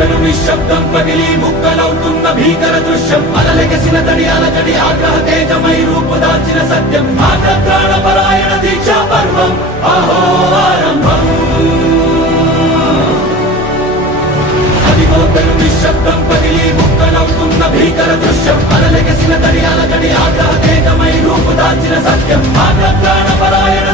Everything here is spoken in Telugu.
పెను నిశ్శబ్దం పగిలి ముక్కలవుతున్న భీకర దృశ్యం అలలెగసిన తడి అలజడి ఆగ్రహ తేజమై రూపుదాల్చిన సత్యం ఆగ్రహ పరాయణ దీక్షా పర్వం అహో ఆరంభం అదిగో పెను నిశ్శబ్దం పగిలి ముక్కలవుతున్న భీకర దృశ్యం అలలెగసిన తడి అలజడి ఆగ్రహ తేజమై రూపుదాల్చిన సత్యం ఆగ్రహ పరాయణ